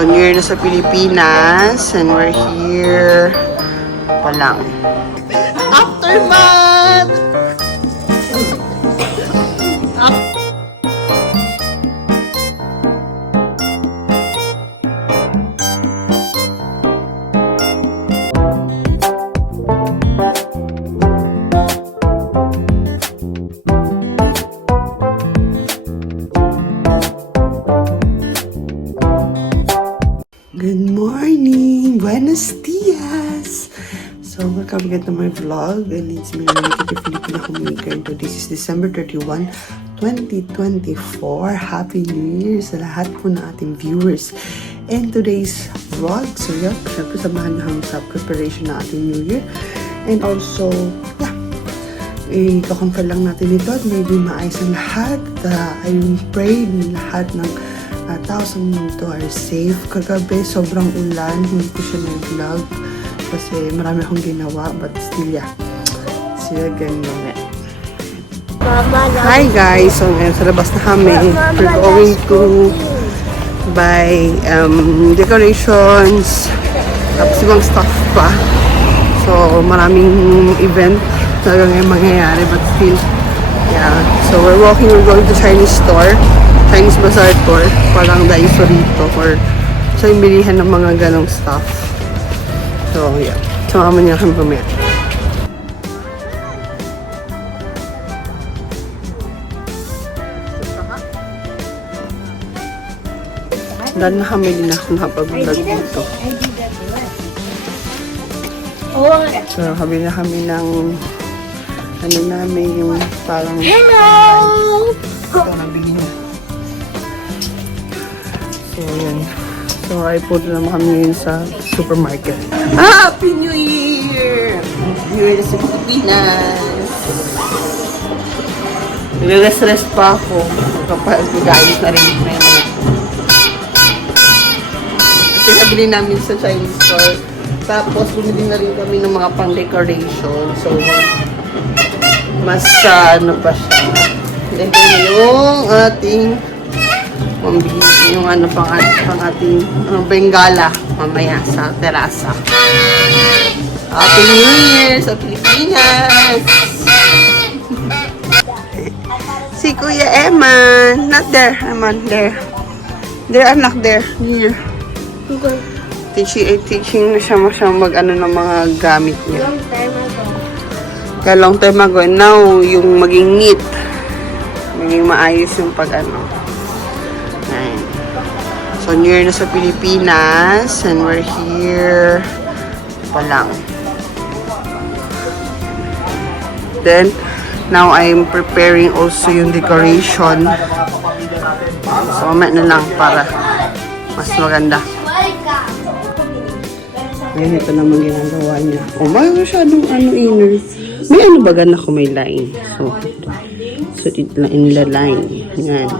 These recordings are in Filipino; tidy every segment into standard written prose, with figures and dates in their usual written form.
So, New Year na sa Pilipinas. And we're here pa lang. Aftermath! Good morning! Buenos dias! So, welcome again to my vlog. And it's me, Monica, Filipina Homemaker. And this is December 31, 2024. Happy New Year sa lahat po na ating viewers. And today's vlog, so yeah, syempre samahan niyo sa preparation na ating New Year. And also, yeah, ikakonfirm lang natin ito at maybe maayos ang lahat. I pray na lahat ng tao sa mundo are safe. Kagabi, sobrang ulan. Hindi ko siya nag-vlog kasi marami akong ginawa. But still, yeah. See you again mamaya. Hi guys! So ngayon sa labas na kami. We're going to buy decorations. Tapos ibang stuff pa. So maraming event na ngayon mangyayari. But still, yeah. So we're going to Chinese store. Chinese Bazaar Tour, parang Daiso rito or sa bilihan ng mga ganong stuff. So, yeah. Sumama niya kami pamaya. Dahil na kami din ako nakapag-vlog dito. So, kabili na kami ng ano namin yung parang hello! Ito nabili niya. So, yan. So, ay po naman kami ngayon sa supermarket. Happy New Year! New Year sa Pilipinas! Nag-stress pa ako kapag gagawin na rin na yun. Kasi nabili namin sa Chinese store. Tapos, bumili na rin kami ng mga pang-decoration. So, mas ano pa siya. Ito yung ating yung ano pang ating Bengala mamaya sa terasa. Happy New Year sa Pilipinas! Si Kuya Eman, not there, Eman, there. There, anak, there, here. Teaching na siya mag-ano ng mga gamit niya. Kaya long time ago. Now, yung maging neat. Maging maayos yung pag-ano. Ayan. So, New Year na sa Pilipinas. And we're here pa lang. Then, now I'm preparing also yung decoration. So, mamaya na lang para mas maganda. Ayan, ito naman ginagawa niya. Oh, masyadong inner. May ano baga na ko may line. So it in the line. Yan.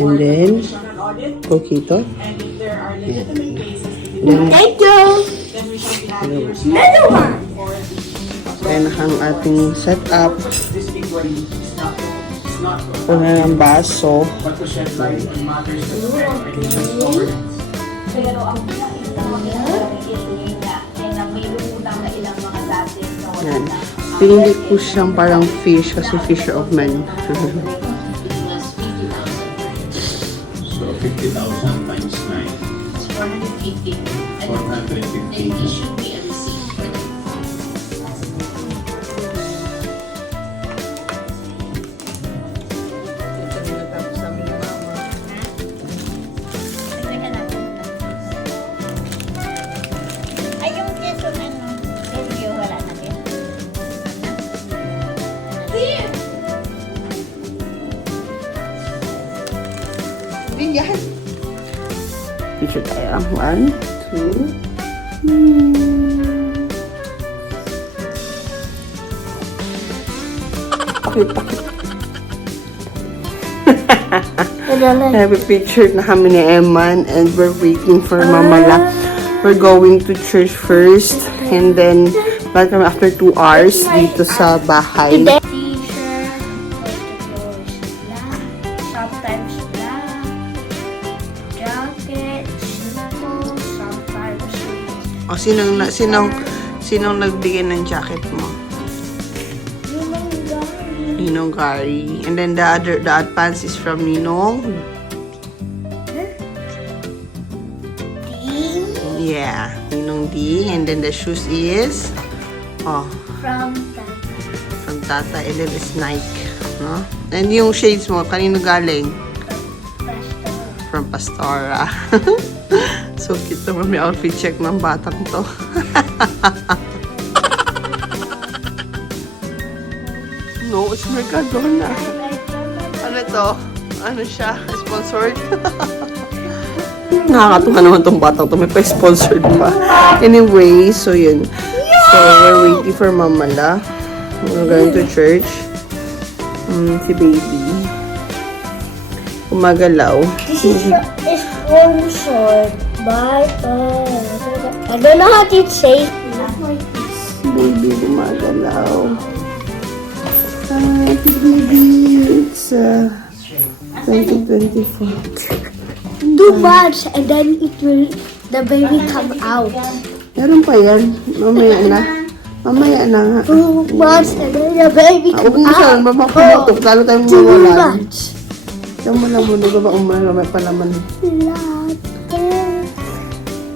And then, coquito. Yan. Thank you! Another one! Ayan ang ating setup. Una ng baso. Yan. Pinili ko siyang parang fish kasi fisher of men. So 50,000 times 9. 450. 450. Yan. Picture tayo. 1, 2. Pakit. Have a picture na kami ni Eman and we're waiting for Mama La. We're going to church first and then balik kami after 2 hours dito sa bahay. Sometimes lang. O, sinong nagbigay ng jacket mo? Ninong Gary. And then the pants is from Ninong. Yeah, Ninong D. And then the shoes is From Tata. And then it's Nike. No? And yung shades mo, kanino galing? From Pastora. So cute naman. May outfit check ng batang to. No, it's Mercadona. Ano to? Ano siya? Sponsored? Nakakatuwa naman tong batang to. May pa-sponsored pa. Anyway, so yun. So, we're waiting for Mamala. We're going to church. Si baby. Umagalaw. This is sponsored by I don't know how to say. Baby, gumagalaw. Happy baby. It's 2024. Do much and then the baby come out. Meron pa yan. Mamaya na. Mamaya na nga. Do much and then the baby Huwag come mo siya. out. Mapapumutok. Lalo tayong Too mawalan. much. Diyan mo lang muna. Diba umano? May palaman.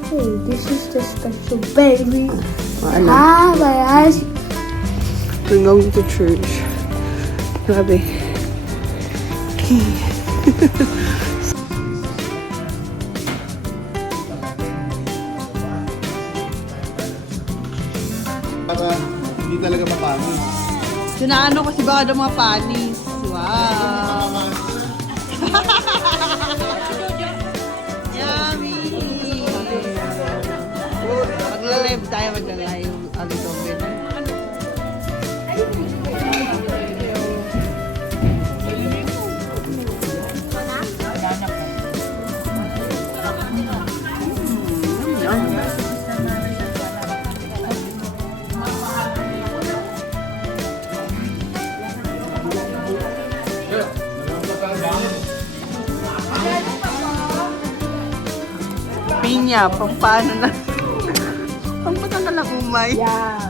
Hey, this is the special baby. Ano? My eyes. We're going to church. Grabe. Para hindi talaga mapanis. Sinaano kasi baka daw mga panis. Wow. Yummy. Magla-live tayo. Magla-live. Ano ito? Pinya, pampano na. Pampano ka lang umay. Yeah.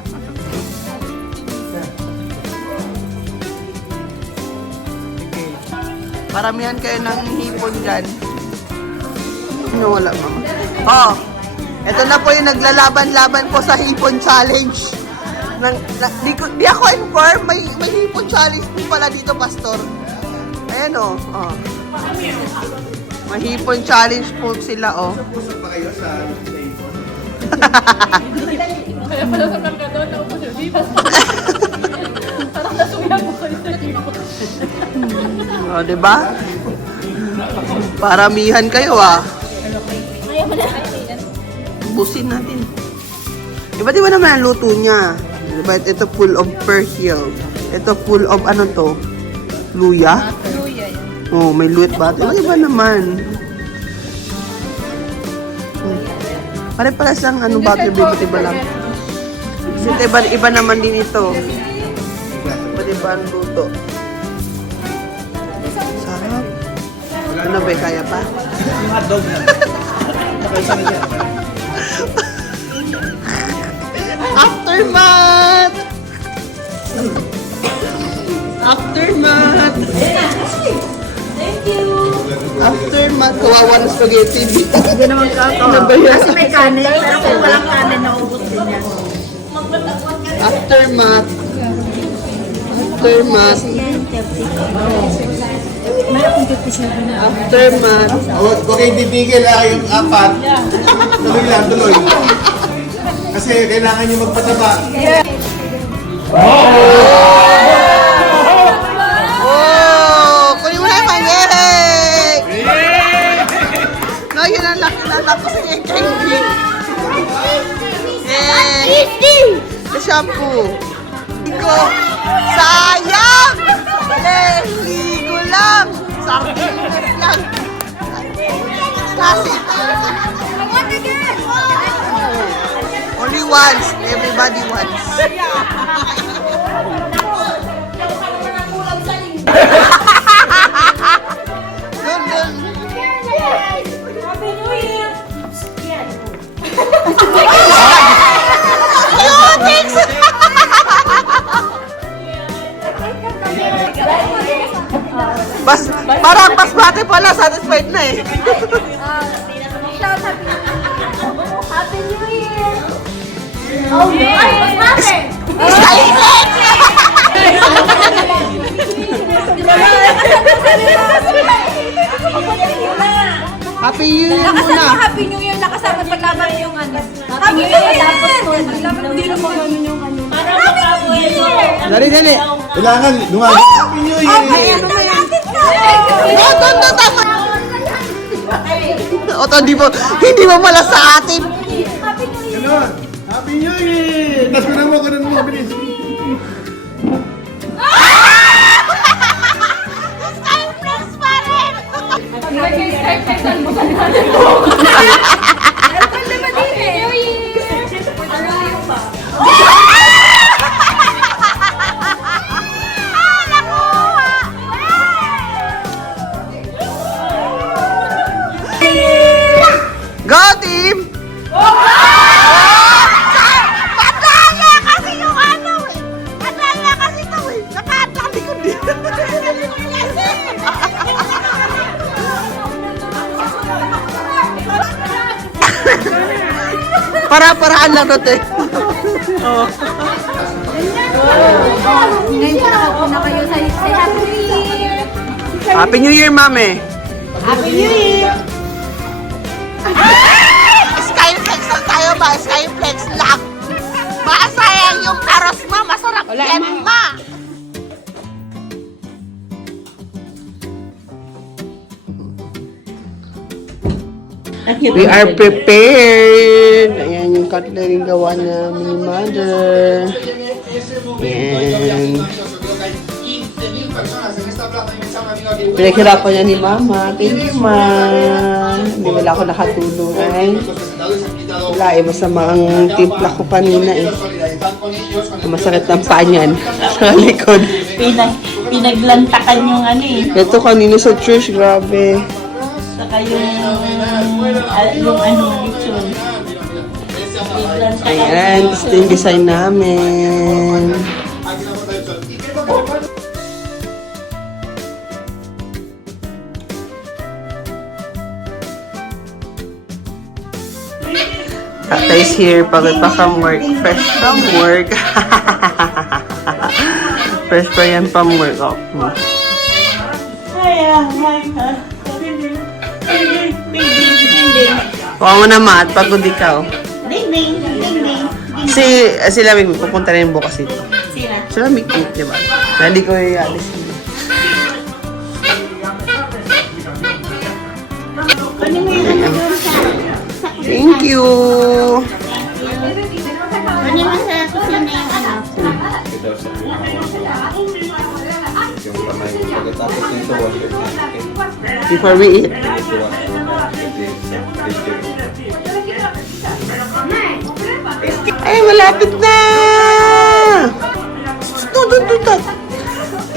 Paramihan kayo ng hipon dyan. Ano wala mama? Oh, ito na po yung naglalaban-laban ko sa hipon challenge. Di ako inform, may hipon challenge po pala dito, Pastor. Ayan oh. May hipon challenge po sila oh. Pusok ba kayo sa hipon? Kaya pala sa Mercadona, naupo siya. Di ba? Parang nasuya ko kayo sa hipon. O, diba? Paramihan kayo ah. Kaya pala. Busin natin. Iba diba naman ang luto niya? Diba? Ito full of perhil. Ito full of ano to? Luya? Luya yan. Oh, may luet ba? Iba naman. Pare-pares lang ano butter baby, iba lang. Kasi iba naman din ito. Iba ang luto. Sarap. Ano ba, kaya pa? Hotdog na. Nakaisa na dyan. Aftermath! Aftermath! Aftermath, kawawa na spaghetti. Hindi naman Ano ba yun? Kasi may kanin. Pero kung walang kanin, naubos din yan. Aftermath. Aftermath. Aftermath. Huwag kayong titigil yung apat. Tuloy lang, tuloy. Kasi kailangan nyo magpataba. Oh! Kunin mo na yung pangit! No, yun ang laki sa yung candy. Yay! The shampoo. Ligo. Sayang! Ligo lang. Sardinas lang. Kasi only once. Everybody once. Dun. Parang pasbate pala, satisfied na eh. Shout Happy New Year! Oh, ay, mas natin! Happy New Year muna. Happy New Year, nakasama paglaban yung ano. Happy New Year! Tapos hindi naman ano yung kanina. Dali. Kailangan, lumabas. Happy New Year! Oto, hindi mo pala sa atin. Ganon. Happy New Year! Tapos kunan mo, bilis. Go, team! Madaya kasi yung ano eh! Madaya kasi ito eh! Nakatali ko din! Para-paraan lang ito eh. Ngayon po na kayo sa Happy New Year! Happy New Year, mami! Happy New Year! Skyflex lang tayo ba? Skyflex lang! Masayang yung aros ma! Masarap yan ma! We are prepared! Ayan yung cutlery gawa namin ni Mother. Ayan. Pinaghirapan niya ni Mama. Thank you, Ma. Hindi wala ako nakatulong ay. Wala eh, masama ang timpla ko kanina eh. Masakit ng panyan sa likod. Pinaglantakan yung ano eh. Ito kanina sa church, grabe. Saka yung ano, lechon. Ayan, gusto yung design namin. Tata is here, pagod pa from work. Fresh from work. Fresh pa yan from work. Oh. Huwag mo naman at pagod ikaw. Si Lamig, pupunta rin bukas ito. Si Lamig, di ba? Hindi ko i-alis. Thank you. Ano naman sa kusina yung ano? Before we eat. Ay, malapit na! Tutut.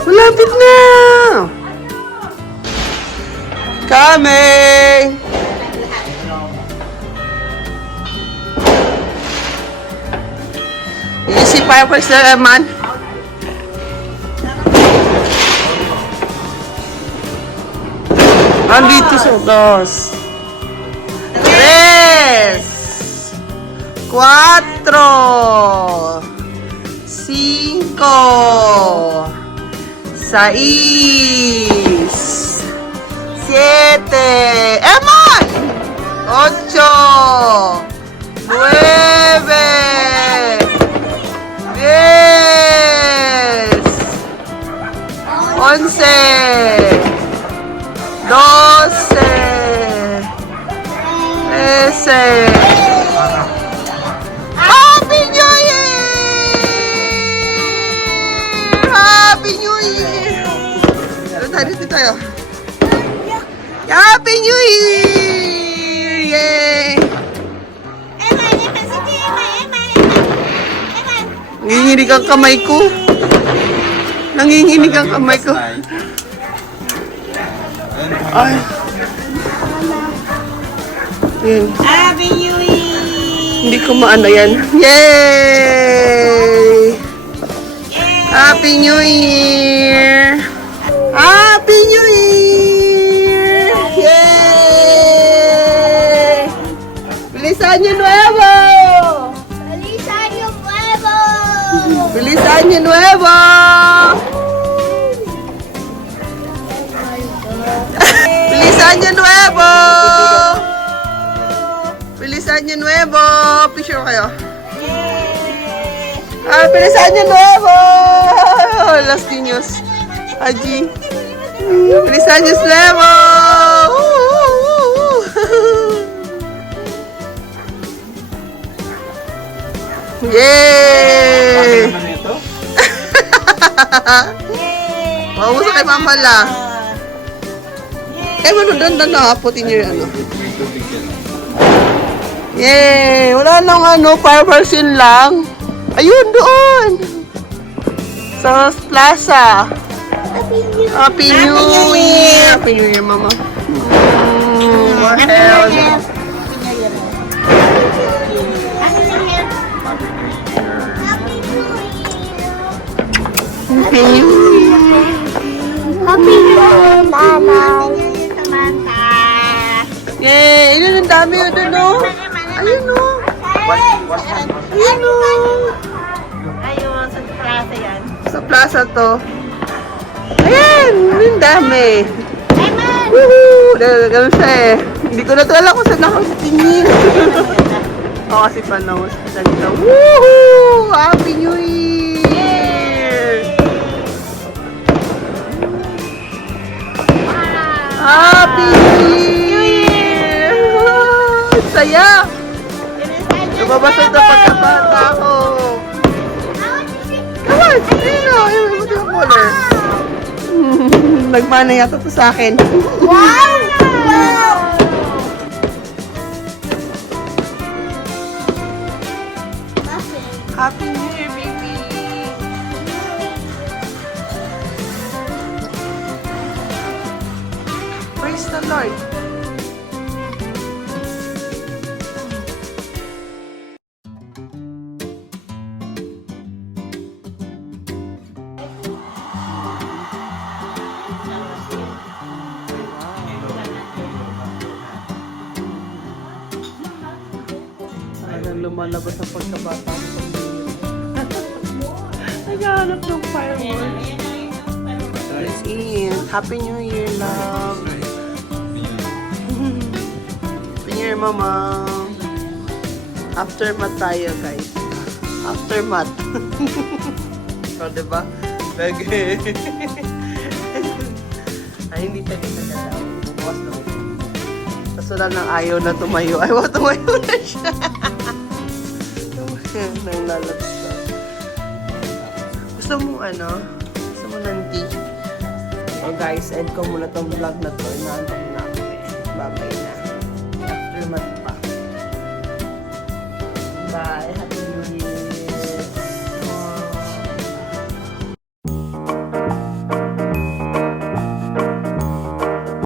Malapit na! Coming! Easy fireworks na naman. Andito sa dos. 3 4 5 6 7 Emon! 8 9 10 11 12 13 Happy New Year! Happy New Year! Dito tayo. Happy New Year! Yay! Nanginginig ang kamay ko. Nanginginig ang kamay ko. Ay. Yan. Happy New Year! Hindi ko maano yan. Yay! Happy New Year! Happy New Year! Año Nuevo! Feliz Año Nuevo! Feliz Año Nuevo! Feliz Año Nuevo! Feliz Año Nuevo! Picture kayo. Feliz Año Nuevo! Las niños. Aji. Feliz Año Nuevo! Yay! Ano ito? Mauso kay Mama la. Eh, ano doon na putin niyo ano. Yay! Wala nang fireworks yun lang. Ayun, doon! Sa plaza. Happy New Year! Happy New Year, Mama. What else? Happy New Year! Happy New Year, Nanay! Yay! Ayun, ang dami yun doon, no? Ayun, no? Ayun, no? Ayun, sa plaza yan. Sa plaza to. Ayan! Ang dami. Woohoo! Ganun siya eh. Hindi ko na to alam kung saan nakatingin. O kasi panahon sa salita. Woohoo! Happy New Year! Happy New Year! Ang saya! Nababasa sa pagkabata ko. Come on! Sino? Ayun, buti yung color. Nagmana yata to sa akin. Wow! Happy New Year, baby! Praise the Lord! Talagang lumalabas sa pagkabata ko sa New Year. Naghahanap ng fireworks. Let's eat. Happy New Year, love. Happy New Year, Mama. Aftermath tayo, guys. Aftermath. O, diba? Lagi. Ay, hindi pwede na galaw. Bukas lang. Tapos wala nang ayaw na tumayo. Ay, tumayo na siya. Nang lalabas ka. Gusto mo Gusto mo ng tea? So guys, end ko muna tong vlog na to. Inaantok na ako eh. Babay na. Aftermath pa. Bye.